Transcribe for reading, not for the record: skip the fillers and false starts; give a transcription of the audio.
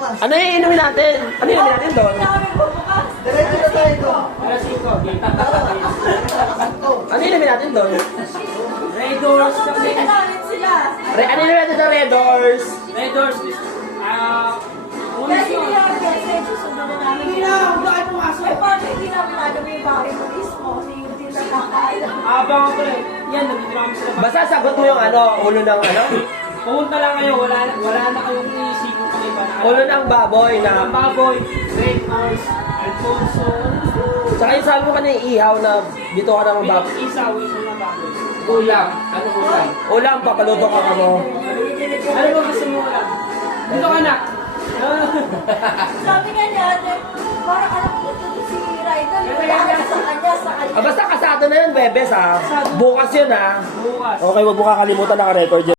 Ano yung inumin natin? Ano yung inumin natin doon? Diretso na tayo doon. Ano yung inumin natin doon? Red Doors kami. Ano yung inumin natin sa Red Doors? Red Doors. Ulis yun. Abang ako eh. Yan, nandito na kami sila. Basta sagot mo yung ano, ulo ng ano? Pumunta lang kayo, wala na kayong iisipin pa iba na. Ulo ng baboy Ang na... baboy, Red Doors, Alfonso, Tsaka yung sabi mo kanina ihaw na dito ka ng baboy. Isaw na baboy. Ulam. Ano ulam? Ulam, papaluto ka mo. Ano ba gusto mo lang? Dito ka na. Sabi nga niya, parang alam ko ito si Ryder. Sa kanya. Basta kasado na yun, Bebes ha. Bukas yun ha. Bukas. Okay, wag mo kakalimutan naka-record yun.